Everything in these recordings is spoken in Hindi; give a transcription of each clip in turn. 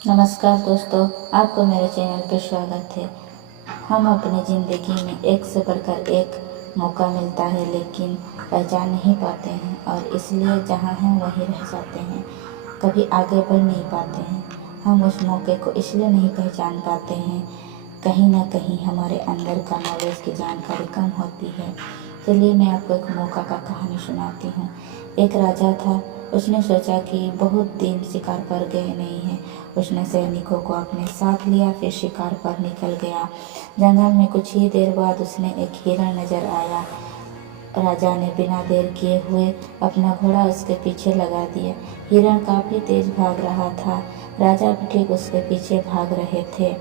नमस्कार दोस्तों, आपको मेरे चैनल पर स्वागत है। हम अपनी ज़िंदगी में एक से बढ़कर एक मौका मिलता है, लेकिन पहचान नहीं पाते हैं और इसलिए जहाँ हैं वहीं रह जाते हैं, कभी आगे बढ़ नहीं पाते हैं। हम उस मौके को इसलिए नहीं पहचान पाते हैं, कहीं ना कहीं हमारे अंदर का नॉलेज की जानकारी कम होती है। चलिए मैं आपको एक मौका का कहानी सुनाती हूँ। एक राजा था। उसने सोचा कि बहुत दिन शिकार पर गए नहीं हैं। उसने सैनिकों को अपने साथ लिया, फिर शिकार पर निकल गया। जंगल में कुछ ही देर बाद उसने एक हिरण नजर आया। राजा ने बिना देर किए हुए अपना घोड़ा उसके पीछे लगा दिया। हिरण काफी तेज भाग रहा था। राजा भी ठीक उसके पीछे भाग रहे थे।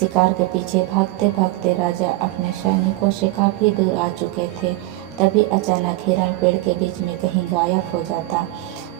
शिकार के पीछे भागते भागते राजा अपने सैनिकों से काफी दूर आ चुके थे। तभी अचानक हिरण पेड़ के बीच में कहीं गायब हो जाता।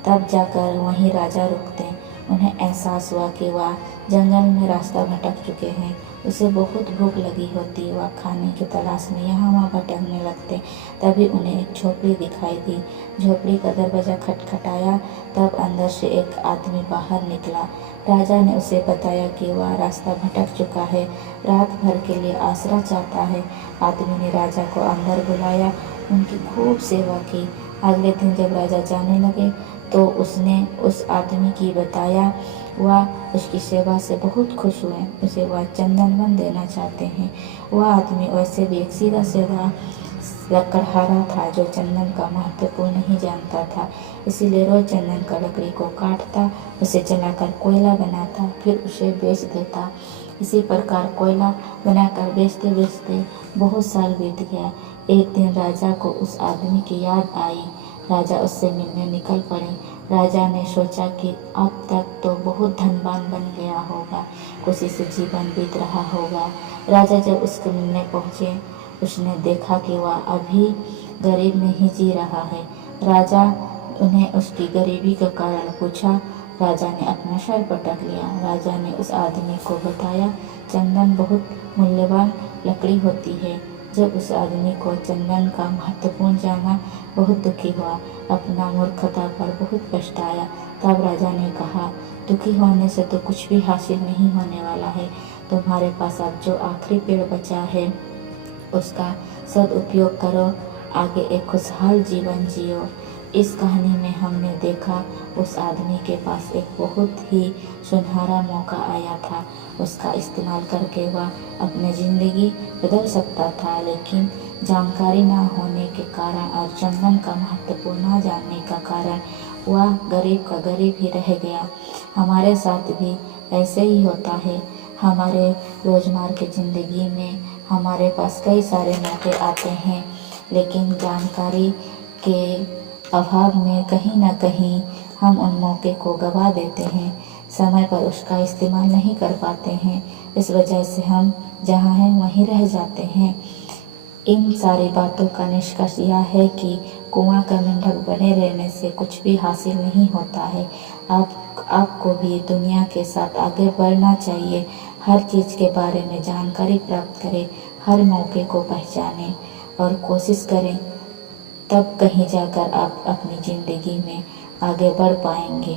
तब जाकर वहीं राजा रुकते। उन्हें एहसास हुआ कि वह जंगल में रास्ता भटक चुके हैं। उसे बहुत भूख लगी होती। वह खाने की तलाश में यहाँ वहाँ भटकने लगते। तभी उन्हें एक झोपड़ी दिखाई दी। झोपड़ी का दरवाजा खटखटाया। तब अंदर से एक आदमी बाहर निकला। राजा ने उसे बताया कि वह रास्ता भटक चुका है, रात भर के लिए आसरा चाहता है। आदमी ने राजा को अंदर बुलाया, उनकी खूब सेवा की। अगले दिन जब राजा जाने लगे तो उसने उस आदमी की बताया। वह उसकी सेवा से बहुत खुश हुए। उसे वह चंदन वन देना चाहते हैं। वह आदमी वैसे भी एक सीधा साधा लकड़हारा था जो चंदन का महत्वपूर्ण नहीं जानता था। इसीलिए रोज चंदन का लकड़ी को काटता, उसे जलाकर कोयला बनाता, फिर उसे बेच देता। इसी प्रकार कोयला बनाकर बेचते बेचते बहुत साल बीत गया। एक दिन राजा को उस आदमी की याद आई। राजा उससे मिलने निकल पड़े। राजा ने सोचा कि अब तक तो बहुत धनवान बन गया होगा, खुशी से जीवन बीत रहा होगा। राजा जब उसके मिलने पहुंचे, उसने देखा कि वह अभी गरीब में ही जी रहा है। राजा उन्हें उसकी गरीबी का कारण पूछा। राजा ने अपना सर पटक लिया। राजा ने उस आदमी को बताया, चंदन बहुत मूल्यवान लकड़ी होती है। जब उस आदमी को चंदन का महत्वपूर्ण जाना, बहुत दुखी हुआ, अपना मूर्खता पर बहुत पछताया। तब राजा ने कहा, दुखी होने से तो कुछ भी हासिल नहीं होने वाला है। तुम्हारे पास अब जो आखिरी पेड़ बचा है उसका सदुपयोग करो, आगे एक खुशहाल जीवन जियो। इस कहानी में हमने देखा उस आदमी के पास एक बहुत ही सुनहरा मौका आया था। उसका इस्तेमाल करके वह अपनी ज़िंदगी बदल सकता था, लेकिन जानकारी ना होने के कारण और चंदन का महत्व ना जानने का कारण वह गरीब का गरीब ही रह गया। हमारे साथ भी ऐसे ही होता है। हमारे रोज़मर्रा की ज़िंदगी में हमारे पास कई सारे मौके आते हैं, लेकिन जानकारी के अभाव में कहीं ना कहीं हम उन मौके को गवा देते हैं, समय पर उसका इस्तेमाल नहीं कर पाते हैं। इस वजह से हम जहाँ हैं वहीं रह जाते हैं। इन सारी बातों का निष्कर्ष यह है कि कुआं का मेंढक बने रहने से कुछ भी हासिल नहीं होता है। आपको भी दुनिया के साथ आगे बढ़ना चाहिए। हर चीज़ के बारे में जानकारी प्राप्त करें, हर मौके को पहचानें और कोशिश करें, तब कहीं जाकर आप अपनी ज़िंदगी में आगे बढ़ पाएंगे।